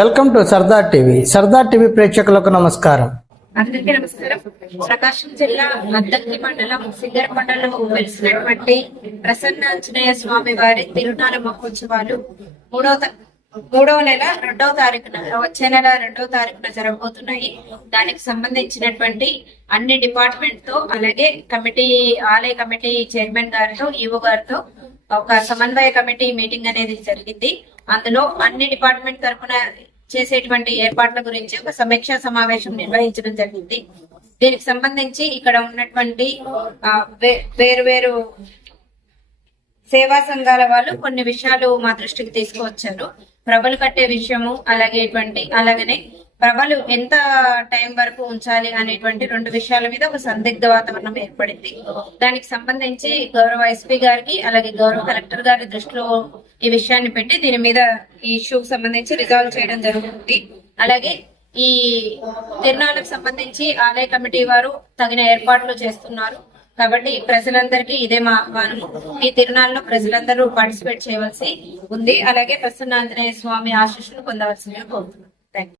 Welcome to Sardar TV. Sardar TV ప్రేక్షకులకు నమస్కారం. అందరికీ నమస్కారం. ప్రకాశం జిల్లా అద్దంకి మండలం సింగరకొండలో వెలిసినటువంటి ప్రసన్న ఆంజనేయ స్వామి వారి తిరునాళ మహోత్సవాలు మూడవ నెల 2వ తారీఖున వచ్చే నెల 2వ తారీఖున జరగబోతున్నాయి. దానికి సంబంధించినటువంటి అన్ని డిపార్ట్మెంట్ తో అలాగే ఆలయ కమిటీ చైర్మన్ గారితో ఈవో గారితో ఒక సమన్వయ కమిటీ మీటింగ్ అనేది జరిగింది. అందులో అన్ని డిపార్ట్మెంట్ తరఫున చేసేటువంటి ఏర్పాట్ల గురించి ఒక సమీక్షా సమావేశం నిర్వహించడం జరిగింది. దీనికి సంబంధించి ఇక్కడ ఉన్నటువంటి వేరు సేవా సంఘాల వాళ్ళు కొన్ని విషయాలు మా దృష్టికి తీసుకువచ్చారు. ప్రభలు కట్టే విషయము అలాగనే ప్రభలు ఎంత టైం వరకు ఉంచాలి అనేటువంటి 2 విషయాల మీద ఒక సందిగ్ధ వాతావరణం ఏర్పడింది. దానికి సంబంధించి గౌరవ ఎస్పీ గారికి అలాగే గౌరవ కలెక్టర్ గారి దృష్టిలో ఈ విషయాన్ని పెట్టి దీని మీద ఈ ఇష్యూకి సంబంధించి రిజాల్వ్ చేయడం జరుగుతుంది. అలాగే ఈ తిరునాళ్ళకు సంబంధించి ఆలయ కమిటీ వారు తగిన ఏర్పాట్లు చేస్తున్నారు. కాబట్టి ప్రజలందరికీ ఇదే మా ఆహ్వానము. ఈ తిరునాళ్ళలో ప్రజలందరూ పార్టిసిపేట్ చేయవలసి ఉంది. అలాగే ప్రసన్న ఆంజనేయ స్వామి ఆశీస్సులు పొందవలసిందిగా కోరుతున్నాను. Thank you.